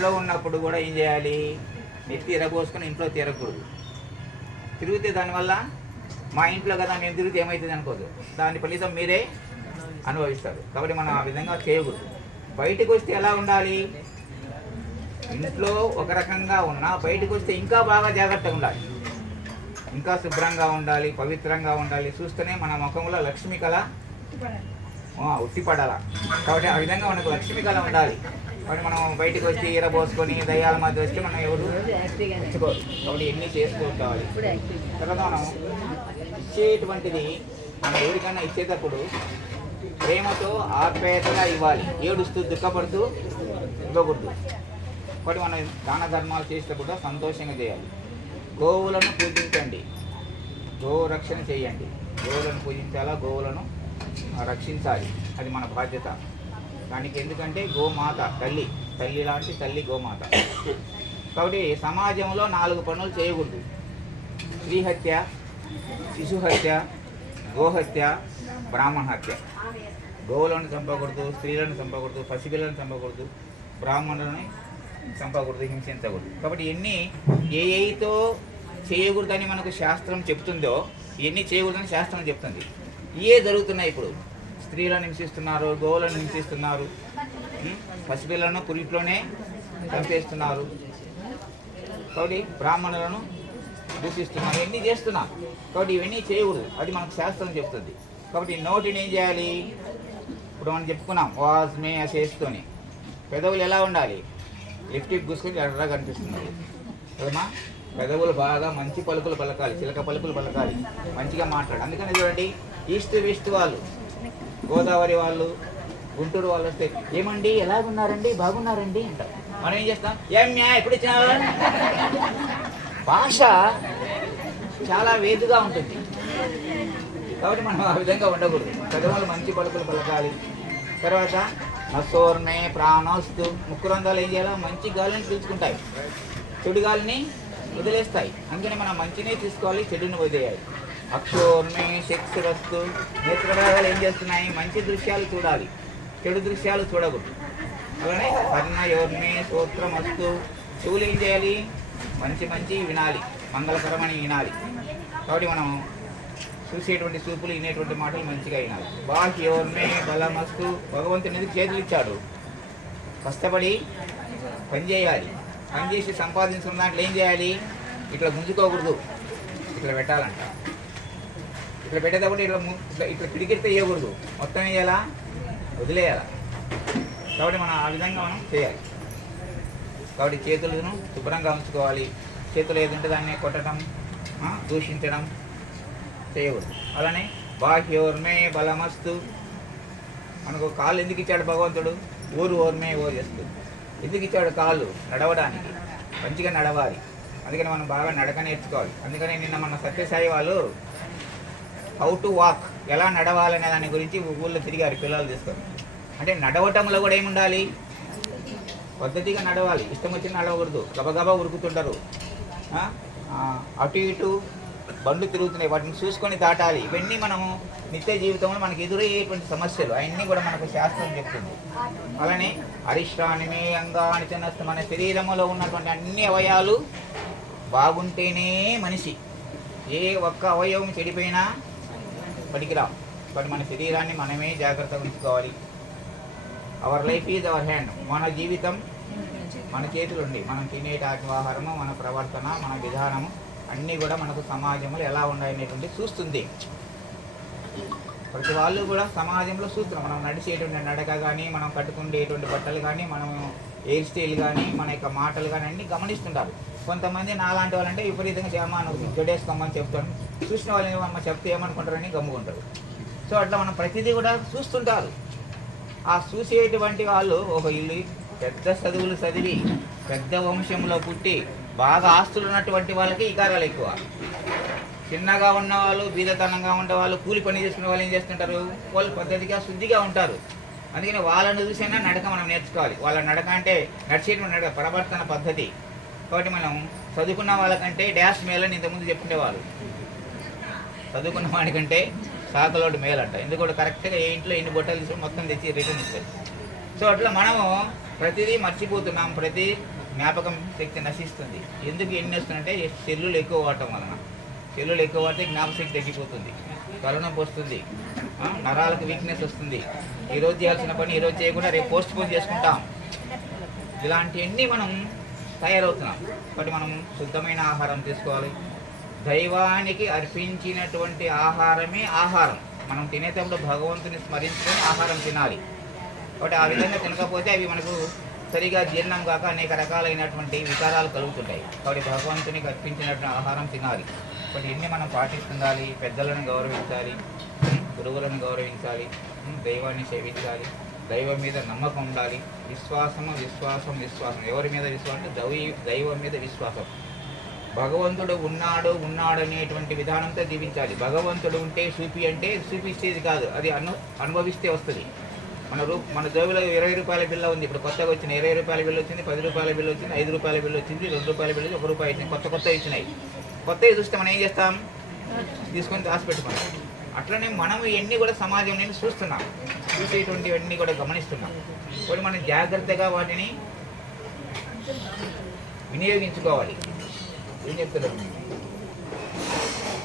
ఇంట్లో ఉన్నప్పుడు కూడా ఏం చేయాలి? నెత్తి ఎరబోసుకొని ఇంట్లో తిరగకూడదు. తిరిగితే దానివల్ల మా ఇంట్లో కదా మేము తిరిగితే ఏమవుతుంది అనుకోదు, దాని ఫలితం మీరే అనుభవిస్తారు. కాబట్టి మనం ఆ విధంగా చేయకూడదు. బయటకు వస్తే ఎలా ఉండాలి? ఇంట్లో ఒక రకంగా ఉన్నా బయటకు వస్తే ఇంకా బాగా జాగ్రత్తగా ఉండాలి, ఇంకా శుభ్రంగా ఉండాలి, పవిత్రంగా ఉండాలి. చూస్తేనే మన ముఖంలో లక్ష్మి కళ ఉట్టిపడాల. కాబట్టి ఆ విధంగా మనకు లక్ష్మి కళ ఉండాలి. కాబట్టి మనం బయటకు వచ్చి ఈరబోసుకొని దయ్యాల మధ్య వస్తే మనం ఎవరు తెచ్చుకోరు. కాబట్టి ఎన్ని చేసుకోవాలి. తర్వాత మనం ఇచ్చేటువంటిది మనం ఎవరికైనా ఇచ్చేటప్పుడు ప్రేమతో ఆప్యాయతగా ఇవ్వాలి. ఏడుస్తూ దుఃఖపడుతూ ఇవ్వకూడదు. కాబట్టి మనం దాన ధర్మాలు చేసేటప్పుడు సంతోషంగా చేయాలి. గోవులను పూజించండి, గోరక్షణ చేయండి. గోవులను పూజించాలా, గోవులను రక్షించాలి. అది మన బాధ్యత. దానికి ఎందుకంటే గోమాత తల్లి, తల్లి లాంటి తల్లి గోమాత. కాబట్టి సమాజంలో 4 పనులు చేయకూడదు: స్త్రీ హత్య, శిశు హత్య, గోహత్య, బ్రాహ్మణ హత్య. గోవులను చంపకూడదు, స్త్రీలను చంపకూడదు, పసిపిల్లలను చంపకూడదు, బ్రాహ్మణులను చంపకూడదు, హింసించకూడదు. కాబట్టి ఇవన్నీ ఏతో చేయకూడదని మనకు శాస్త్రం చెప్తుందో ఇవన్నీ చేయకూడదని శాస్త్రం చెప్తుంది. ఇవే జరుగుతున్నాయి ఇప్పుడు. స్త్రీలను హింసిస్తున్నారు, గోవులను హింసిస్తున్నారు, పసిపిల్లలను పురిట్లోనే చంపేస్తున్నారు. కాబట్టి బ్రాహ్మణులను దూషిస్తున్నారు, ఇవన్నీ చేస్తున్నారు. కాబట్టి ఇవన్నీ చేయకూడదు, అది మనకు శాస్త్రం చెప్తుంది. కాబట్టి నోటిని ఏం చేయాలి? ఇప్పుడు మనం చెప్పుకున్నాం వాజ్ మే అసేస్తోని. పెదవులు ఎలా ఉండాలి? లిప్టిక్ గుసుకొని ఎర్రగా కనిపిస్తున్నారు కదమ్మా. పెదవులు బాగా మంచి పలుకులు పలకాలి, చిలక పలుకులు పలకాలి, మంచిగా మాట్లాడాలి. అందుకని చూడండి, ఈస్ట్ వెస్ట్ వాళ్ళు, గోదావరి వాళ్ళు, గుంటూరు వాళ్ళు వస్తే ఏమండి ఎలాగున్నారండి, బాగున్నారండి అంటారు. మనం ఏం చేస్తాం? ఏమ్యా ఎప్పుడు వచ్చినావా? భాష చాలా వేదుగా ఉంటుంది. కాబట్టి మనం ఆ విధంగా ఉండకూడదు. పెదవులు మంచి పలుకులు పలకాలి. తర్వాత నసోర్మే ప్రాణోస్తు. ముక్కురంధ్రాలు ఏం చేయాలి? మంచి గాలిని పీల్చుకుంటాయి, చెడు గాలిని వదిలేస్తాయి. అందుకని మనం మంచినే తీసుకోవాలి, చెడుని వదిలేయాలి. అక్షోర్మే శక్తిరస్తు. నేత్రభాగాలు ఏం చేస్తున్నాయి? మంచి దృశ్యాలు చూడాలి, చెడు దృశ్యాలు చూడకూడదు. అలానే కర్ణయోర్మే శ్రోత్రమస్తు. చెవులు ఏం చేయాలి? మంచి మంచి వినాలి, మంగళకరమని వినాలి. కాబట్టి మనం చూసేటువంటి చూపులు, వినేటువంటి మాటలు మంచిగా వినాలి. బాహ్యోర్మే బలమస్తు. భగవంతుని ఎందుకు చేతులు ఇచ్చాడు? కష్టపడి పనిచేయాలి. పనిచేసి సంపాదించుకున్న దాంట్లో ఏం చేయాలి? ఇట్లా గుంజుకోకూడదు, ఇట్లా పెట్టాలంట. ఇట్లా పెట్టేటప్పుడు ఇట్లా పిడికిడితే వేయకూడదు, మొత్తం వేయాలా, వదిలేయాలా. కాబట్టి మనం ఆ విధంగా మనం చేయాలి. కాబట్టి చేతులను శుభ్రంగా ఉంచుకోవాలి. చేతులు ఏదంటే దాన్ని కొట్టడం, దూషించడం చేయకూడదు. అలానే బాహ్యోర్మే బలమస్తు. మనకు కాళ్ళు ఎందుకు ఇచ్చాడు భగవంతుడు? ఓర్మే చేస్తూ. ఎందుకు ఇచ్చాడు కాళ్ళు? నడవడానికి, మంచిగా నడవాలి. అందుకని మనం బాగా నడక నేర్చుకోవాలి. అందుకని నిన్న మన సత్యసాయి వాళ్ళు హౌ టు వాక్, ఎలా నడవాలనే దాని గురించి ఊళ్ళో తిరిగారు పిల్లలు తీసుకొని. అంటే నడవటంలో కూడా ఏముండాలి? పద్ధతిగా నడవాలి. ఇష్టం వచ్చి నడవకూడదు, గబగబా ఉరుకుతుంటారు. అటు ఇటు బండ్లు తిరుగుతున్నాయి, వాటిని చూసుకొని దాటాలి. ఇవన్నీ మనము నిత్య జీవితంలో మనకు ఎదురయ్యేటువంటి సమస్యలు, అవన్నీ కూడా మనకు శాస్త్రం చెప్తుంది. అలానే అరిష్టానిమే అంగాని చిన్నస్తు. మన శరీరంలో ఉన్నటువంటి అన్ని అవయవాలు బాగుంటేనే మనిషి. ఏ ఒక్క అవయవం చెడిపోయినా పనికిరావు. కాబట్టి మన శరీరాన్ని మనమే జాగ్రత్తగా ఉంచుకోవాలి. Our life is our hand. మన జీవితం మన చేతులు ఉండి, మనం తినే ఆహారము, మన ప్రవర్తన, మన విధానము అన్నీ కూడా మనకు సమాజంలో ఎలా ఉన్నాయనేటువంటి చూస్తుంది. ప్రతి వాళ్ళు కూడా సమాజంలో చూస్తున్నాం. మనం నడిచేటువంటి నడక కానీ, మనం కట్టుకునేటువంటి బట్టలు కానీ, మనం హెయిర్ స్టైల్ కానీ, మన యొక్క మాటలు కానీ అన్నీ గమనిస్తుంటారు. కొంతమంది నాలాంటి వాళ్ళంటే విపరీతంగా చేమాను జడేసుకోమని చెప్తాను. చూసిన వాళ్ళు అమ్మ చెప్తే ఏమనుకుంటారని గమ్ముకుంటారు. సో అట్లా మనం ప్రతిదీ కూడా చూస్తుంటారు. ఆ చూసేటువంటి వాళ్ళు ఒక ఇల్లు పెద్ద చదువులు చదివి పెద్ద వంశంలో పుట్టి బాగా ఆస్తులు ఉన్నటువంటి వాళ్ళకి ఇకారాలు ఎక్కువ. చిన్నగా ఉన్నవాళ్ళు, బీదతనంగా ఉండేవాళ్ళు, కూలి పని చేసుకునే వాళ్ళు ఏం చేస్తుంటారు? వాళ్ళు పద్ధతిగా శుద్ధిగా ఉంటారు. అందుకని వాళ్ళని చూసైనా నడక మనం నేర్చుకోవాలి. వాళ్ళ నడక అంటే నడిచేటువంటి నడక, ప్రవర్తన పద్ధతి. కాబట్టి మనం చదువుకున్న వాళ్ళకంటే డాష్ మేలని ఇంతకుముందు చెప్పుకునేవాళ్ళు. చదువుకున్న వాడికంటే సాకులోడు మేలంట. ఎందుకంటే కరెక్ట్గా ఏ ఇంట్లో ఎన్ని బొట్టలు తీసుకుని మొత్తం తెచ్చి రిటర్న్ ఇస్తారు. సో అట్లా మనము ప్రతిదీ మర్చిపోతున్నాం, ప్రతి జ్ఞాపకం శక్తి నశిస్తుంది. ఎందుకు ఎన్ని వస్తుందంటే సెల్లులు ఎక్కువ వాడటం వలన. సెల్లులు ఎక్కువ వాడితే జ్ఞాపకశక్తి తగ్గిపోతుంది, తలనొప్పి వస్తుంది, నరాలకు వీక్నెస్ వస్తుంది. ఈరోజు చేయాల్సిన పని ఈరోజు చేయకుండా రేపు పోస్ట్ పోన్ చేసుకుంటాం. ఇలాంటివన్నీ మనం తయారవుతున్నాం. కాబట్టి మనం శుద్ధమైన ఆహారం తీసుకోవాలి. దైవానికి అర్పించినటువంటి ఆహారమే ఆహారం. మనం తినేటప్పుడు భగవంతుని స్మరించుకొని ఆహారం తినాలి. కాబట్టి ఆ విధంగా తినకపోతే అవి మనకు సరిగా జీర్ణం కాక అనేక రకాలైనటువంటి వికారాలు కలుగుతుంటాయి. కాబట్టి భగవంతునికి అర్పించినటువంటి ఆహారం తినాలి. కాబట్టి ఇన్ని మనం పాటిస్తుండాలి. పెద్దలను గౌరవించాలి, గురువులను గౌరవించాలి, దైవాన్ని సేవించాలి, దైవం మీద నమ్మకం ఉండాలి. విశ్వాసము విశ్వాసం విశ్వాసం. ఎవరి మీద విశ్వాసం అంటే దైవం మీద విశ్వాసం. భగవంతుడు ఉన్నాడు అనేటువంటి విధానంతో జీవించాలి. భగవంతుడు ఉంటే చూపి అంటే చూపిస్తేది కాదు, అది అనుభవిస్తే వస్తుంది. మన జోబులో 20 రూపాయల బిల్ల ఉంది. ఇప్పుడు కొత్తగా వచ్చిన 20 రూపాయల బిల్లు వచ్చింది, 10 రూపాయల బిల్లు వచ్చింది, 5 రూపాయల బిల్లు వచ్చింది, 2 రూపాయల బిల్లు, 1 రూపాయి వచ్చింది. కొత్త ఇచ్చినాయి. కొత్తవి చూస్తే మనం ఏం చేస్తాం? తీసుకొని దాచిపెట్టుకుంటాం. అట్లనే మనం ఇవన్నీ కూడా సమాజం నేను చూస్తున్నాం, చూసేటువంటివన్నీ కూడా గమనిస్తున్నాం. కాబట్టి మనం జాగ్రత్తగా వాటిని వినియోగించుకోవాలి. ఏం చెప్తున్నారు?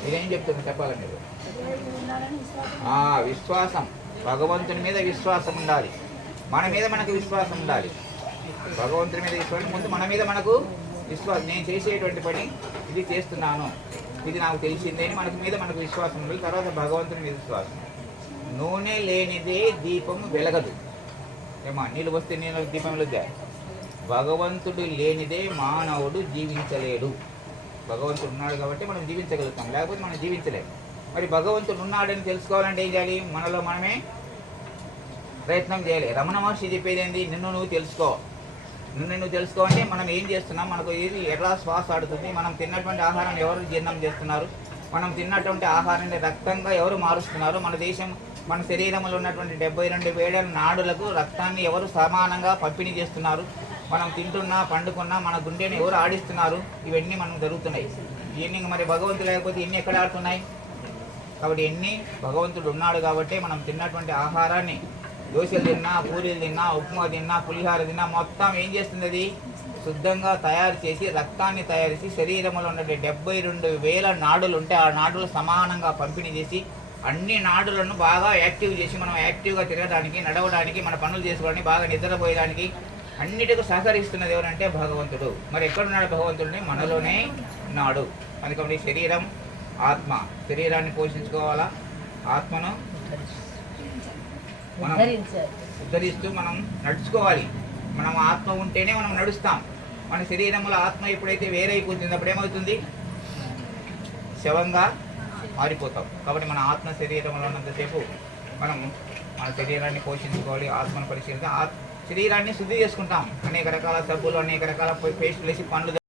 మీరేం చెప్తున్నారు చెప్పాలి మీరు? విశ్వాసం, భగవంతుని మీద విశ్వాసం ఉండాలి. మన మీద మనకు విశ్వాసం ఉండాలి. భగవంతుని మీద విశ్వాసం ముందు మన మీద మనకు విశ్వాసం. నేను చేసేటువంటి పని ఇది చేస్తున్నాను, ఇది నాకు తెలిసిందే అని మనకు విశ్వాసం ఉండాలి. తర్వాత భగవంతుని మీద విశ్వాసం. నూనె లేనిదే దీపం వెలగదు. నీళ్ళు వస్తే నేను దీపం వెలుగుతా. భగవంతుడు లేనిదే మానవుడు జీవించలేడు. భగవంతుడు ఉన్నాడు కాబట్టి మనం జీవించగలుగుతాం, లేకపోతే మనం జీవించలేము. మరి భగవంతుడు ఉన్నాడని తెలుసుకోవాలంటే ఏం చేయాలి? మనలో మనమే ప్రయత్నం చేయాలి. రమణ మహర్షి చెప్పేది ఏంది? నిన్ను నువ్వు తెలుసుకో. నువ్వు తెలుసుకోవాలంటే మనం ఏం చేస్తున్నాం, మనకు ఏది ఎట్లా శ్వాస ఆడుతుంది, మనం తిన్నటువంటి ఆహారం ఎవరు జీర్ణం చేస్తున్నారు, మనం తిన్నటువంటి ఆహారాన్ని రక్తంగా ఎవరు మారుస్తున్నారు, మన శరీరంలో ఉన్నటువంటి 72 వేల నాడులకు రక్తాన్ని ఎవరు సమానంగా పంపిణీ చేస్తున్నారు, మనం తింటున్నా పండుకున్నా మన గుండెని ఎవరు ఆడిస్తున్నారు, ఇవన్నీ మనం జరుగుతున్నాయి. ఇవన్నీ మరి భగవంతుడు లేకపోతే ఇన్ని ఎక్కడ ఆడుతున్నాయి? కాబట్టి ఎన్ని భగవంతుడు ఉన్నాడు కాబట్టి మనం తిన్నటువంటి ఆహారాన్ని దోశలు తిన్నా, పూరీలు తిన్నా, ఉప్మా తిన్నా, పులిహార తిన్నా మొత్తం ఏం చేస్తుంది? అది శుద్ధంగా తయారు చేసి రక్తాన్ని తయారు చేసి శరీరంలో ఉన్న 72 వేల నాడులు ఉంటే ఆ నాడులు సమానంగా పంపిణీ చేసి అన్ని నాడులను బాగా యాక్టివ్ చేసి మనం యాక్టివ్గా తిరగడానికి, నడవడానికి, మన పనులు చేసుకోవడానికి, బాగా నిద్రపోయడానికి అన్నిటికీ సహకరిస్తున్నది ఎవరంటే భగవంతుడు. మరి ఎక్కడున్నాడు భగవంతుడిని? మనలోనే ఉన్నాడు. అందుకని శరీరం, ఆత్మ. శరీరాన్ని పోషించుకోవాలా, ఆత్మను మనం ఉద్ధరిస్తూ మనం నడుచుకోవాలి. మనం ఆత్మ ఉంటేనే మనం నడుస్తాం. మన శరీరంలో ఆత్మ ఎప్పుడైతే వేరైపోతుంది అప్పుడు ఏమవుతుంది? శవంగా మారిపోతాం. కాబట్టి మన ఆత్మ శరీరంలో ఉన్నంతసేపు మనం మన శరీరాన్ని పోషించుకోవాలి, ఆత్మను పరిశీలించాలి. శరీరాన్ని శుద్ధి చేసుకుంటాం. అనేక రకాల సబ్బులు, అనేక రకాల పేస్టులు వేసి పండ్లు